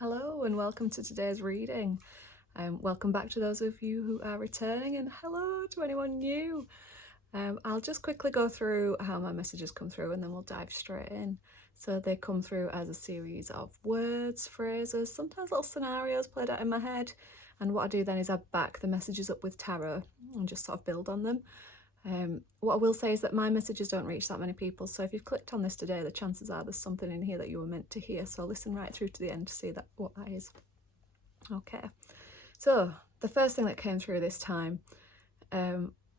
Hello and welcome to today's reading. Welcome back to those of you who are returning, and hello to anyone new. I'll just quickly go through how my messages come through and then we'll dive straight in. So they come through as a series of words, phrases, sometimes little scenarios played out in my head. And what I do then is I back the messages up with tarot and just sort of build on them. What I will say is that my messages don't reach that many people, so if you've clicked on this today, the chances are there's something in here that you were meant to hear, so listen right through to the end to see what that is. Okay, so the first thing that came through this time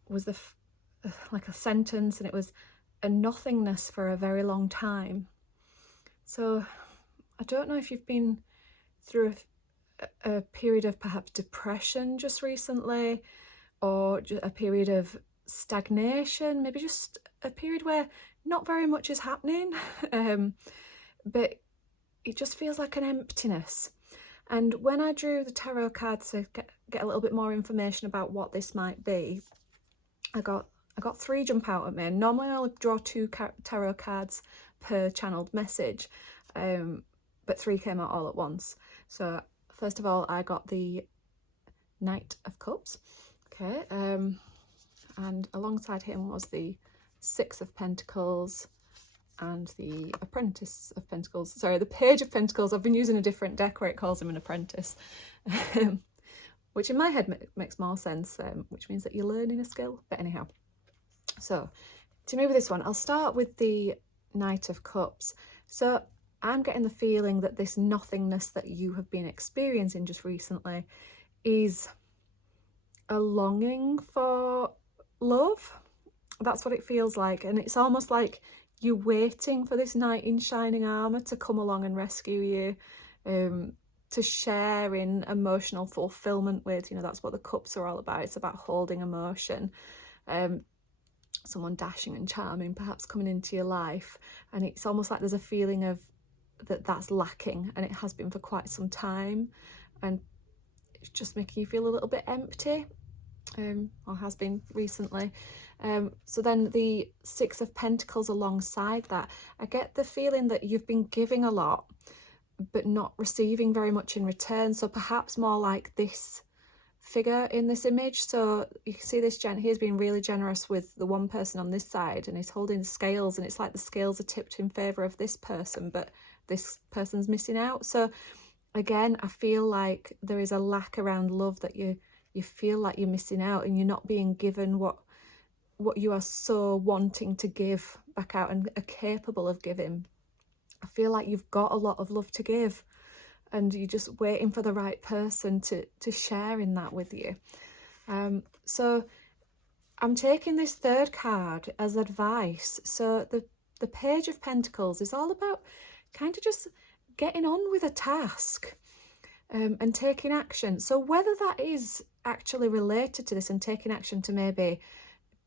was like a sentence, and it was a nothingness for a very long time. So I don't know if you've been through a period of perhaps depression just recently, or a period of stagnation, maybe just a period where not very much is happening, but it just feels like an emptiness. And when I drew the tarot cards to get a little bit more information about what this might be, I got 3 jump out at me. Normally I only draw 2 tarot cards per channeled message, but 3 came out all at once. So first of all, I got the Knight of Cups. Okay, and alongside him was the 6 of Pentacles and the Apprentice of Pentacles. Sorry, the Page of Pentacles. I've been using a different deck where it calls him an apprentice, which in my head makes more sense, which means that you're learning a skill. But anyhow, so to move with this one, I'll start with the Knight of Cups. So I'm getting the feeling that this nothingness that you have been experiencing just recently is a longing for love. That's what it feels like, and it's almost like you're waiting for this knight in shining armor to come along and rescue you, to share in emotional fulfillment with. That's what the cups are all about. It's about holding emotion. Someone dashing and charming perhaps coming into your life, and it's almost like there's a feeling of that's lacking, and it has been for quite some time, and it's just making you feel a little bit empty, or has been recently. So then the 6 of Pentacles alongside that, I get the feeling that you've been giving a lot but not receiving very much in return. So perhaps more like this figure in this image. So you can see this gent, he's been really generous with the one person on this side, and he's holding the scales, and it's like the scales are tipped in favor of this person, but this person's missing out. So again, I feel like there is a lack around love, that you feel like you're missing out and you're not being given what you are so wanting to give back out and are capable of giving. I feel like you've got a lot of love to give, and you're just waiting for the right person to share in that with you. So I'm taking this 3rd card as advice. So the Page of Pentacles is all about kind of just getting on with a task, and taking action. So whether that is actually related to this and taking action to maybe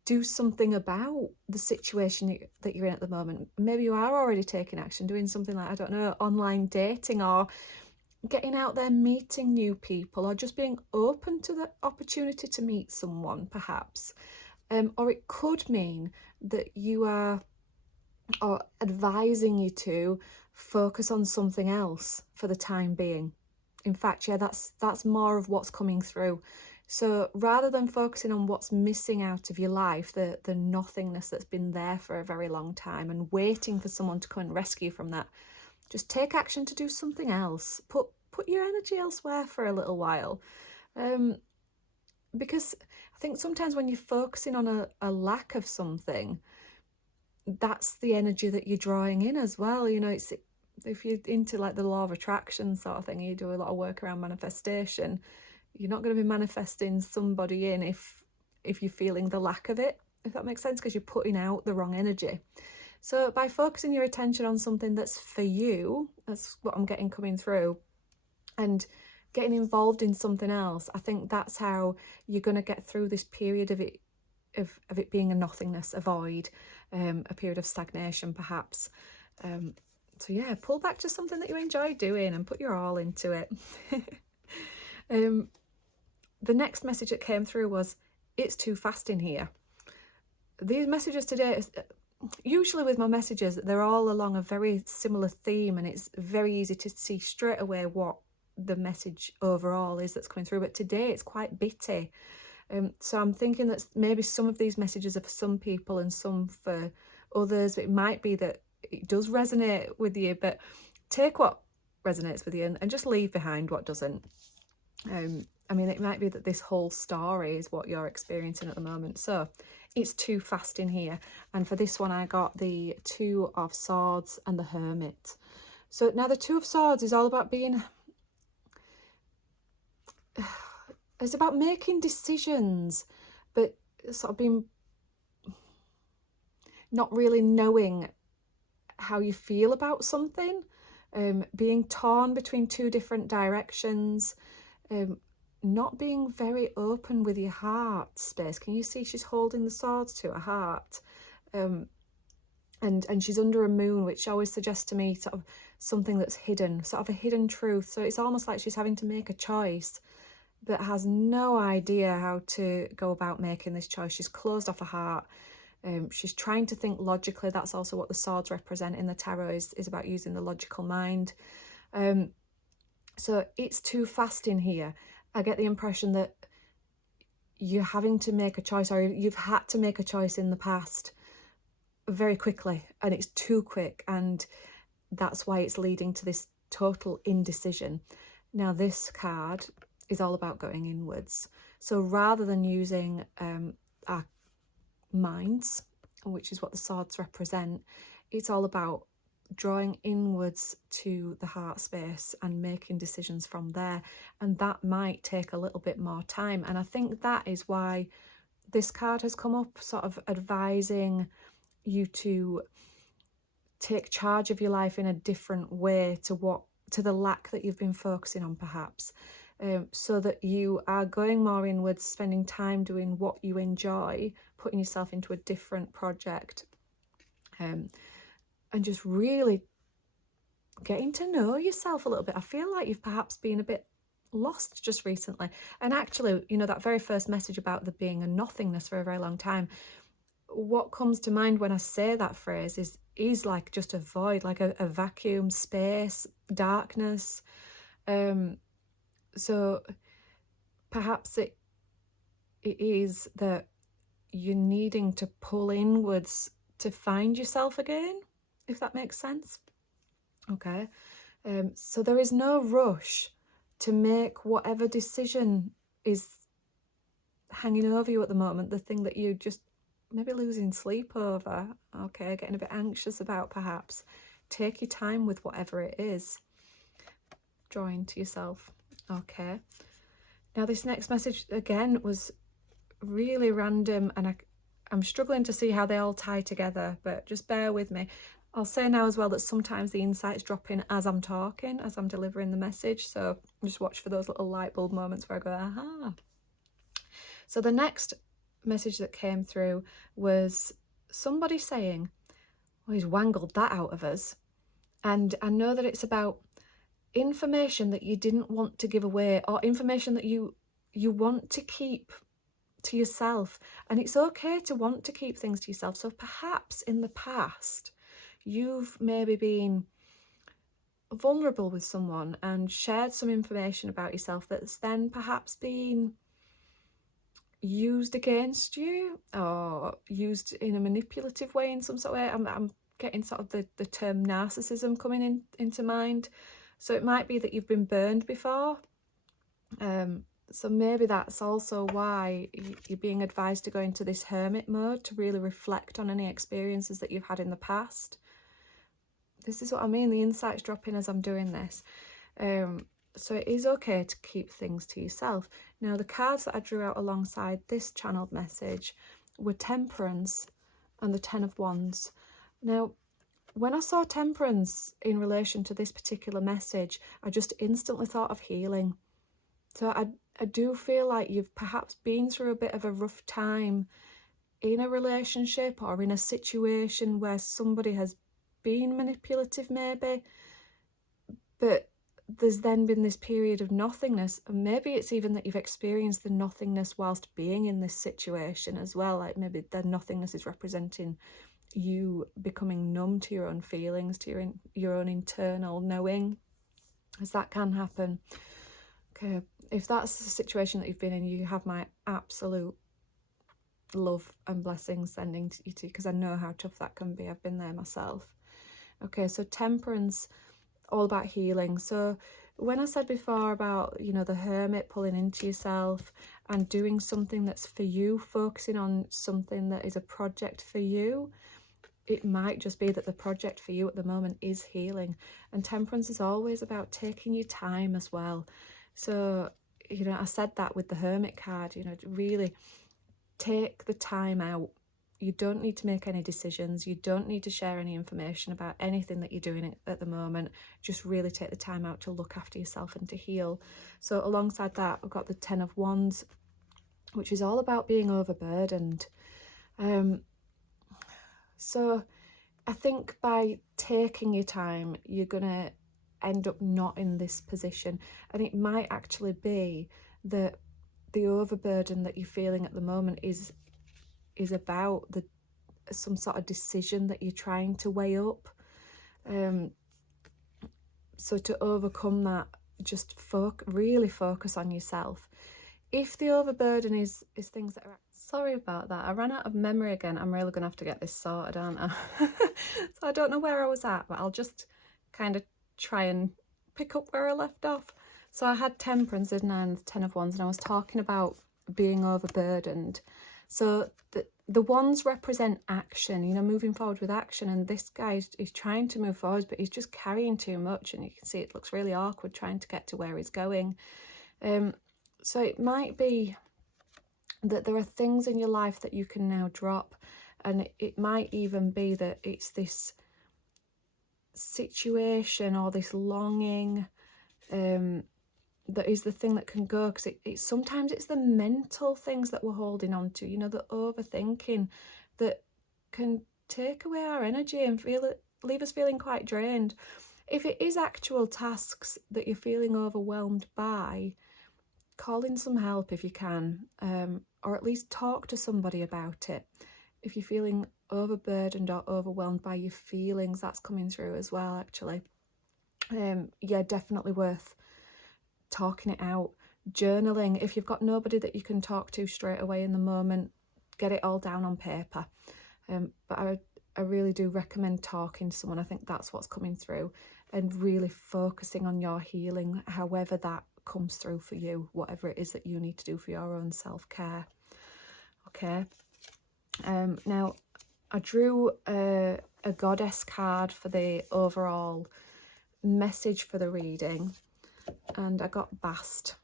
do something about the situation that you're in at the moment. Maybe you are already taking action, doing something like, I don't know, online dating, or getting out there, meeting new people, or just being open to the opportunity to meet someone perhaps. Or it could mean that you are, or advising you to focus on something else for the time being. In fact, yeah, that's more of what's coming through. So rather than focusing on what's missing out of your life, the nothingness that's been there for a very long time, and waiting for someone to come and rescue from that, just take action to do something else. Put your energy elsewhere for a little while. Because I think sometimes when you're focusing on a lack of something, that's the energy that you're drawing in as well. It's, if you're into like the law of attraction sort of thing, you do a lot of work around manifestation, you're not going to be manifesting somebody in if you're feeling the lack of it, if that makes sense, because you're putting out the wrong energy. So by focusing your attention on something that's for you, that's what I'm getting coming through, and getting involved in something else, I think that's how you're going to get through this period of it being a nothingness, a void, a period of stagnation perhaps. So yeah, pull back to something that you enjoy doing and put your all into it. The next message that came through was, it's too fast in here. These messages today, usually with my messages, they're all along a very similar theme, and it's very easy to see straight away what the message overall is that's coming through. But today it's quite bitty. So I'm thinking that maybe some of these messages are for some people and some for others. It might be that it does resonate with you, but take what resonates with you and just leave behind what doesn't. I mean, it might be that this whole story is what you're experiencing at the moment. So it's too fast in here. And for this one, I got the Two of Swords and the Hermit. So now the Two of Swords is all about being... It's about making decisions, but sort of being... not really knowing how you feel about something. Being torn between two different directions. Not being very open with your heart space. Can you see she's holding the swords to her heart? And she's under a moon, which always suggests to me sort of something that's hidden, sort of a hidden truth. So it's almost like she's having to make a choice, but has no idea how to go about making this choice. She's closed off her heart. She's trying to think logically. That's also what the swords represent in the tarot, is about using the logical mind. So it's too fast in here. I get the impression that you're having to make a choice, or you've had to make a choice in the past very quickly, and it's too quick, and that's why it's leading to this total indecision. Now this card is all about going inwards. So rather than using our minds, which is what the swords represent, it's all about drawing inwards to the heart space and making decisions from there. And that might take a little bit more time. And I think that is why this card has come up, sort of advising you to take charge of your life in a different way to the lack that you've been focusing on, perhaps. So that you are going more inwards, spending time doing what you enjoy, putting yourself into a different project, and just really getting to know yourself a little bit. I feel like you've perhaps been a bit lost just recently. And actually, you know, that very first message about there being a nothingness for a very long time, what comes to mind when I say that phrase is like just a void, like a vacuum, space, darkness. So perhaps it is that you're needing to pull inwards to find yourself again, if that makes sense. Okay. So there is no rush to make whatever decision is hanging over you at the moment, the thing that you just maybe losing sleep over, okay, getting a bit anxious about perhaps. Take your time with whatever it is. Drawing to yourself. Okay. Now this next message again was really random, and I'm struggling to see how they all tie together, but just bear with me. I'll say now as well that sometimes the insights drop in as I'm talking, as I'm delivering the message, so just watch for those little light bulb moments where I go, aha. So the next message that came through was somebody saying, well, he's wangled that out of us. And I know that it's about information that you didn't want to give away, or information that you want to keep to yourself. And it's okay to want to keep things to yourself. So perhaps in the past you've maybe been vulnerable with someone and shared some information about yourself that's then perhaps been used against you, or used in a manipulative way in some sort of way. I'm getting sort of the term narcissism coming into mind. So it might be that you've been burned before. So maybe that's also why you're being advised to go into this hermit mode, to really reflect on any experiences that you've had in the past. This is what I mean, the insights drop in as I'm doing this. So it is okay to keep things to yourself. Now the cards that I drew out alongside this channeled message were Temperance and the Ten of Wands. Now, when I saw Temperance in relation to this particular message, I just instantly thought of healing. So I do feel like you've perhaps been through a bit of a rough time in a relationship or in a situation where somebody has been manipulative maybe, but there's then been this period of nothingness, and maybe it's even that you've experienced the nothingness whilst being in this situation as well. Like maybe the nothingness is representing you becoming numb to your own feelings, to your own internal knowing, as that can happen. Okay, if that's the situation that you've been in, you have my absolute love and blessings sending to you, because I know how tough that can be. I've been there myself. Okay, so temperance, all about healing. So when I said before about, you know, the hermit, pulling into yourself and doing something that's for you, focusing on something that is a project for you, it might just be that the project for you at the moment is healing. And temperance is always about taking your time as well. So, you know, I said that with the hermit card, you know, really take the time out. You don't need to make any decisions. You don't need to share any information about anything that you're doing at the moment. Just really take the time out to look after yourself and to heal. So alongside that, I've got the 10 of Wands, which is all about being overburdened. So I think by taking your time, you're going to end up not in this position. And it might actually be that the overburden that you're feeling at the moment is about some sort of decision that you're trying to weigh up. So to overcome that, just really focus on yourself. If the overburden is things that are... Sorry about that, I ran out of memory again. I'm really going to have to get this sorted, aren't I? So I don't know where I was at, but I'll just kind of try and pick up where I left off. So I had temperance, didn't I, and the 10 of Wands, and I was talking about being overburdened. So the wands represent action, you know, moving forward with action. And this guy is trying to move forward, but he's just carrying too much. And you can see it looks really awkward trying to get to where he's going. So it might be that there are things in your life that you can now drop. And it might even be that it's this situation or this longing that is the thing that can go, because sometimes it's the mental things that we're holding on to, you know, the overthinking that can take away our energy and leave us feeling quite drained. If it is actual tasks that you're feeling overwhelmed by, call in some help if you can, or at least talk to somebody about it. If you're feeling overburdened or overwhelmed by your feelings, that's coming through as well, actually. Yeah, definitely worth talking it out. Journaling, if you've got nobody that you can talk to straight away in the moment, get it all down on paper. But I really do recommend talking to someone. I think that's what's coming through, and really focusing on your healing, however that comes through for you, whatever it is that you need to do for your own self-care. Okay. Now I drew a goddess card for the overall message for the reading, and I got Bast,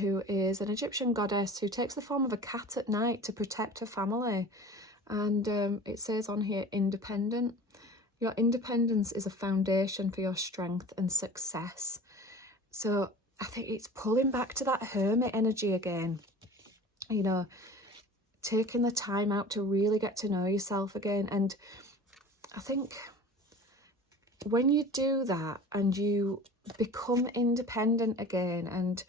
who is an Egyptian goddess who takes the form of a cat at night to protect her family. And it says on here, independent. Your independence is a foundation for your strength and success. So I think it's pulling back to that hermit energy again, you know, taking the time out to really get to know yourself again. And I think when you do that and you become independent again and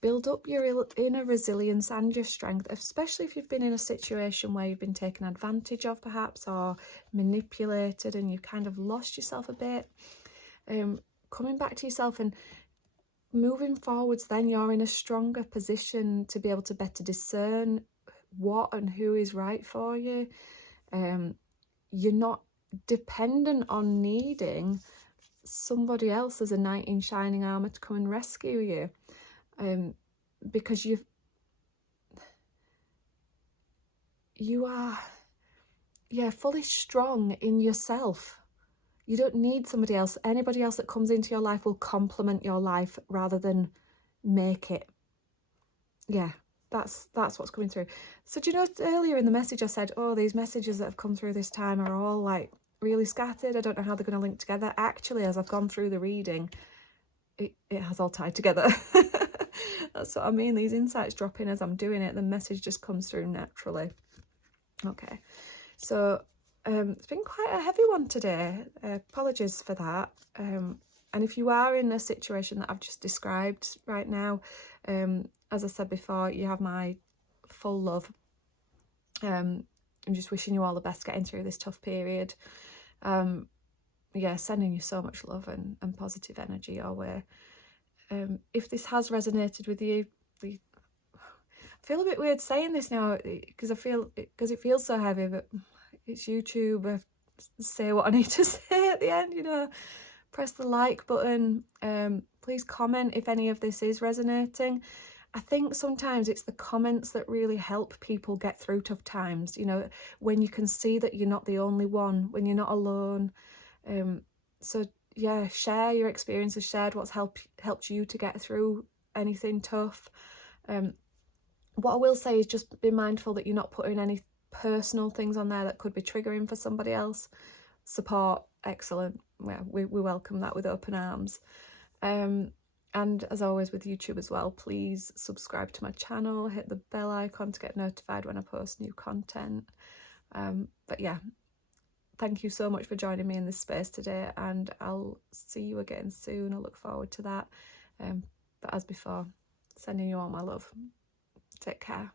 build up your inner resilience and your strength, especially if you've been in a situation where you've been taken advantage of perhaps, or manipulated, and you've kind of lost yourself a bit, coming back to yourself and moving forwards, then you're in a stronger position to be able to better discern what and who is right for you. You're not dependent on needing somebody else as a knight in shining armour to come and rescue you, because you are fully strong in yourself. You don't need somebody else. Anybody else that comes into your life will complement your life rather than make it. Yeah, that's what's coming through. So do you know, earlier in the message I said, oh, these messages that have come through this time are all like really scattered. I don't know how they're going to link together. Actually, as I've gone through the reading, it has all tied together. That's what I mean. These insights drop in as I'm doing it. The message just comes through naturally. Okay, so it's been quite a heavy one today. Apologies for that. And if you are in a situation that I've just described right now, as I said before, you have my full love. I'm just wishing you all the best getting through this tough period. Yeah, sending you so much love and positive energy your way. If this has resonated with you, I feel a bit weird saying this now because it feels so heavy, but it's YouTube. I say what I need to say at the end, you know. Press the like button. Please comment if any of this is resonating. I think sometimes it's the comments that really help people get through tough times, you know, when you can see that you're not the only one, when you're not alone. So yeah, share your experiences, share what's helped you to get through anything tough. What I will say is just be mindful that you're not putting any personal things on there that could be triggering for somebody else. Support, excellent. Yeah, we welcome that with open arms. And as always with YouTube as well, please subscribe to my channel, hit the bell icon to get notified when I post new content. But yeah, thank you so much for joining me in this space today, and I'll see you again soon. I look forward to that. But as before, sending you all my love. Take care.